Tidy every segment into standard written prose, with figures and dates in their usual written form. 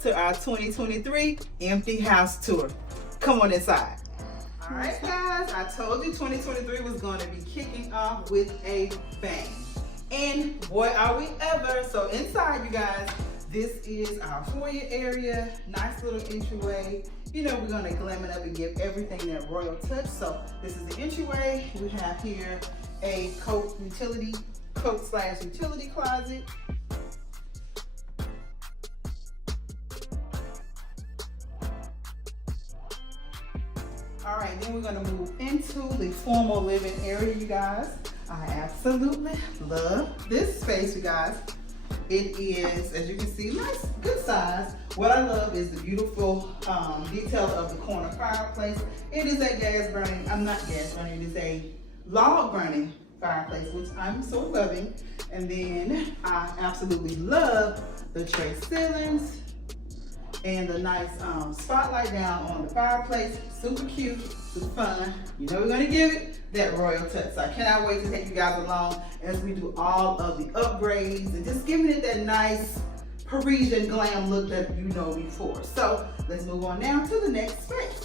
to our 2023 Empty House Tour. Come on inside. All right, guys, I told you 2023 was going to be kicking off with a bang. And boy, are we ever. So inside, you guys, this is our foyer area. Nice little entryway. You know, we're going to glam it up and give everything that royal touch. So this is the entryway. We have here a coat/utility closet. All right, then we're gonna move into the formal living area, you guys. I absolutely love this space, you guys. It is, as you can see, nice, good size. What I love is the beautiful detail of the corner fireplace. It is a it is a log burning fireplace, which I'm so loving. And then I absolutely love the tray ceilings and the nice spotlight down on the fireplace. Super cute, super fun. You know we're gonna give it that royal touch. So I cannot wait to take you guys along as we do all of the upgrades and just giving it that nice Parisian glam look that you know before. So let's move on now to the next space.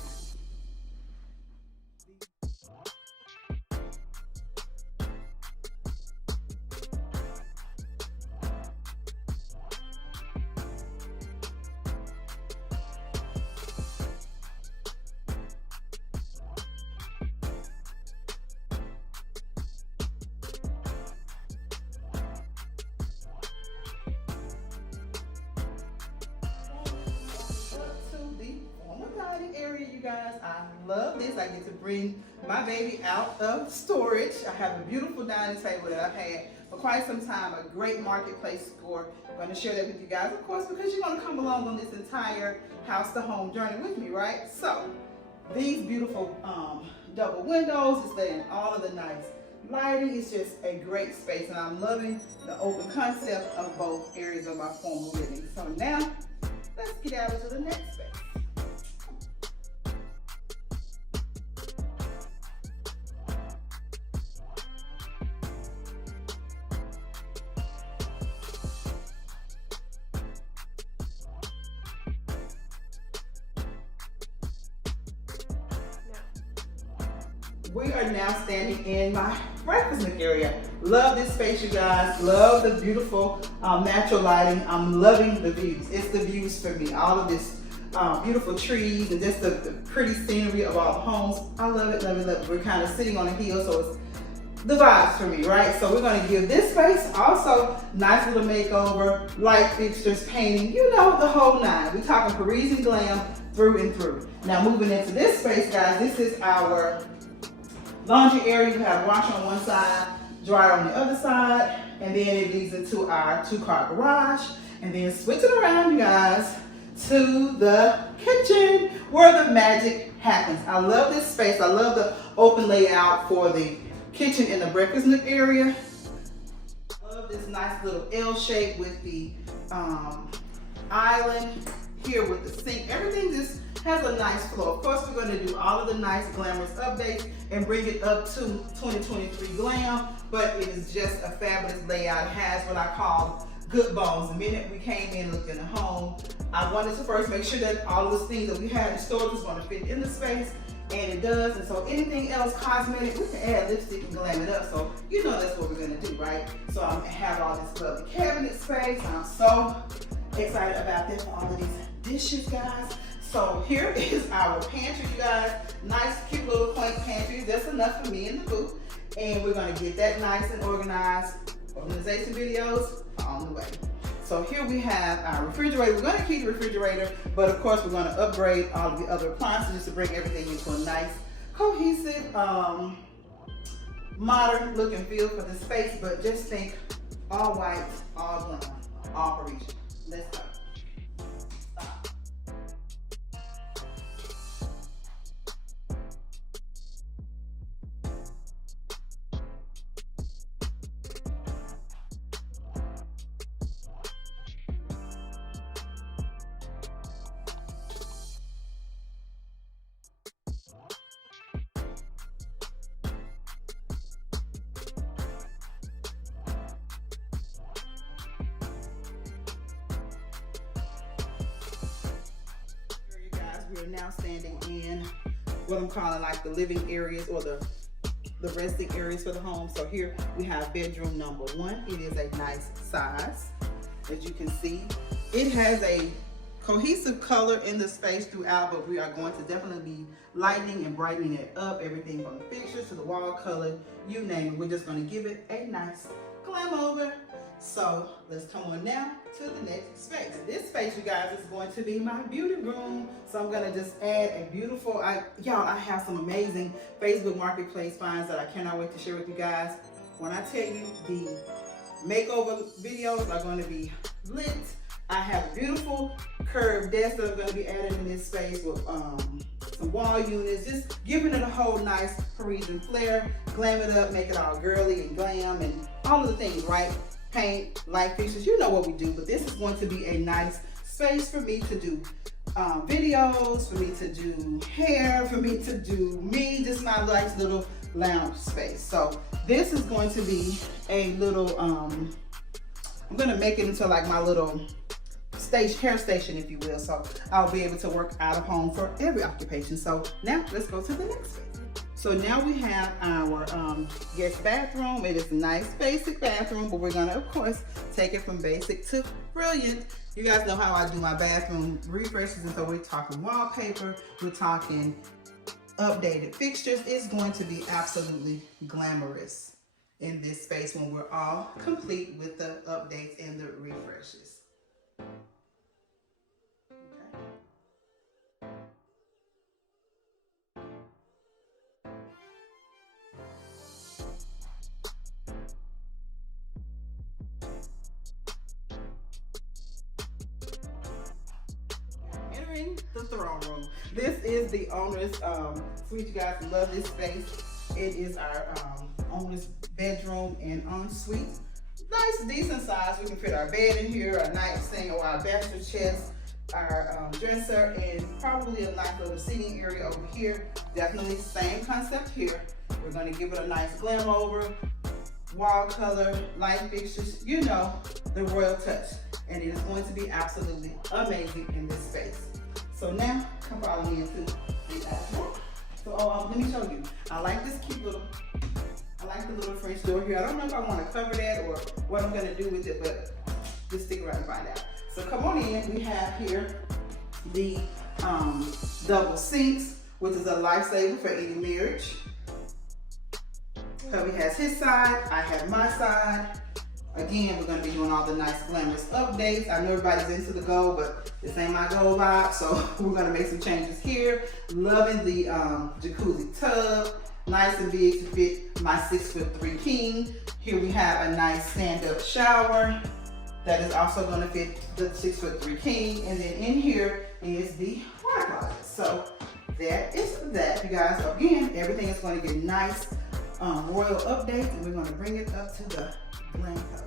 Area, you guys. I love this. I get to bring my baby out of storage. I have a beautiful dining table that I've had for quite some time, a great marketplace score. I'm going to share that with you guys, of course, because you're going to come along on this entire house to home journey with me, right? So these beautiful double windows, it's letting all of the nice lighting. It's just a great space, and I'm loving the open concept of both areas of our formal living. So now let's get out into the next space. We are now standing in my breakfast nook area. Love this space, you guys. Love the beautiful natural lighting. I'm loving the views. It's the views for me. All of this beautiful trees and just the pretty scenery of all the homes. I love it, love it, love it. We're kind of sitting on a hill, so it's the vibes for me, right? So we're going to give this space also nice little makeover, light fixtures, painting, you know, the whole nine. We're talking Parisian glam through and through. Now moving into this space, guys, this is our laundry area. You have washer on one side, dryer on the other side, and then it leads into our two-car garage. And then switch it around, you guys, to the kitchen where the magic happens. I love this space. I love the open layout for the kitchen in the breakfast nook area. I love this nice little L shape with the island here with the sink. Everything just has a nice flow. Of course, we're going to do all of the nice glamorous updates and bring it up to 2023 glam, but it is just a fabulous layout. It has what I call good bones. The minute we came in, looked in the home, I wanted to first make sure that all of those things that we had in storage was going to fit in the space, and it does. And so anything else cosmetic, we can add lipstick and glam it up. So you know that's what we're going to do, right? So I have all this lovely cabinet space. I'm so excited about this, all of these dishes, guys. So here is our pantry, you guys. Nice, cute little quaint pantry. That's enough for me and the boo. And we're gonna get that nice and organized. Organization videos on the way. So here we have our refrigerator. We're gonna keep the refrigerator, but of course we're gonna upgrade all of the other appliances to bring everything into a nice, cohesive, modern look and feel for the space. But just think all white, all glam, all Parisian. Let's go. are now standing in what I'm calling like the living areas or the resting areas for the home. So here we have bedroom number 1. It is a nice size. As you can see, it has a cohesive color in the space throughout, but we are going to definitely be lightening and brightening it up. Everything from the fixtures to the wall color, you name it. We're just going to give it a nice glam over. So let's come on now to the next space. This space, you guys, is going to be my beauty room. So I'm going to just add a beautiful, y'all, I have some amazing Facebook Marketplace finds that I cannot wait to share with you guys. When I tell you the makeover videos are going to be lit. I have a beautiful curved desk that I'm going to be adding in this space with some wall units, just giving it a whole nice Parisian flair, glam it up, make it all girly and glam and all of the things, right? Paint, light fixtures, you know what we do, but this is going to be a nice space for me to do videos, for me to do hair, for me to do just my nice little lounge space. So this is going to be a little, I'm going to make it into like my little hair station, if you will. So I'll be able to work out of home for every occupation. So now let's go to the next space. So now we have our guest bathroom. It is a nice basic bathroom, but we're gonna, of course, take it from basic to brilliant. You guys know how I do my bathroom refreshes, and so we're talking wallpaper, we're talking updated fixtures. It's going to be absolutely glamorous in this space when we're all complete with the updates and the refreshes. The throne room. This is the owner's suite. You guys love this space. It is our owner's bedroom and ensuite. Nice, decent size. We can fit our bed in here, our nightstand, or our bachelor chest, our dresser, and probably a nice little seating area over here. Definitely same concept here. We're going to give it a nice glam over, wall color, light fixtures, you know, the royal touch. And it is going to be absolutely amazing in this space. So now, come follow me into the bathroom. So let me show you. I like this cute little, I like the little French door here. I don't know if I want to cover that or what I'm going to do with it, but just stick around and find out. So come on in. We have here the double sinks, which is a lifesaver for any marriage. Hubby has his side, I have my side. Again, we're going to be doing all the nice glamorous updates. I know everybody's into the gold, but this ain't my gold vibe, so we're going to make some changes here. Loving the jacuzzi tub, nice and big to fit my 6'3" king. Here we have a nice stand-up shower that is also going to fit the 6'3" king. And then in here is the water closet. So that is that, you guys. So again, everything is going to get nice royal updates, and we're going to bring it up to the glam color.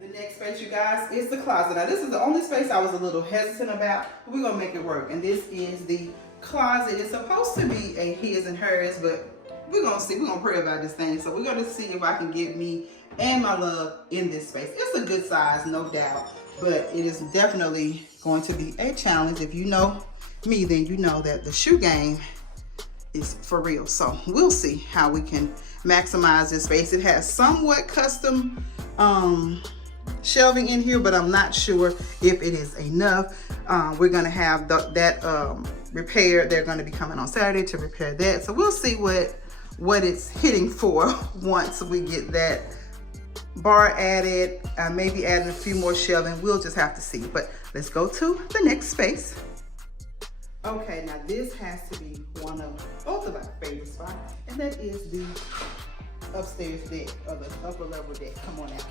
The next space, you guys, is the closet. Now, this is the only space I was a little hesitant about, but we're going to make it work. And this is the closet. It's supposed to be a his and hers, but we're going to see. We're going to pray about this thing. So we're going to see if I can get me and my love in this space. It's a good size, no doubt, but it is definitely going to be a challenge. If you know me, then you know that the shoe game is for real. So we'll see how we can maximize this space. It has somewhat custom shelving in here, but I'm not sure if it is enough. We're going to have that repaired. They're going to be coming on Saturday to repair that. So we'll see what it's hitting for once we get that bar added, maybe adding a few more shelving. We'll just have to see. But let's go to the next space. Okay, now this has to be one of both of our favorite spots, and that is the upstairs deck, or the upper level deck. Come on out.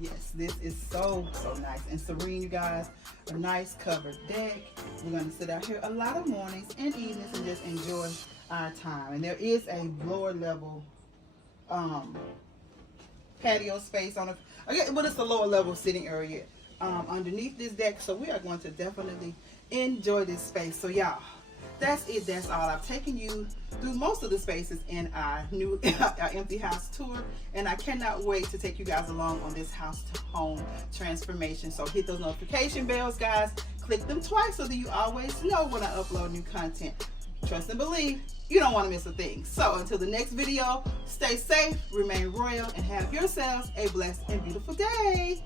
Yes, nice. This is so nice and serene, you guys. A nice covered deck. We're going to sit out here a lot of mornings and evenings and just enjoy our time. And there is a lower level patio space on but it's a lower level sitting area underneath this deck, so we are going to definitely enjoy this space. So y'all, that's it. That's all. I've taken you through most of the spaces in our new our empty house tour, and I cannot wait to take you guys along on this house to home transformation. So hit those notification bells, guys. Click them twice so that you always know when I upload new content. Trust and believe, you don't want to miss a thing. So until the next video, stay safe, remain royal, and have yourselves a blessed and beautiful day.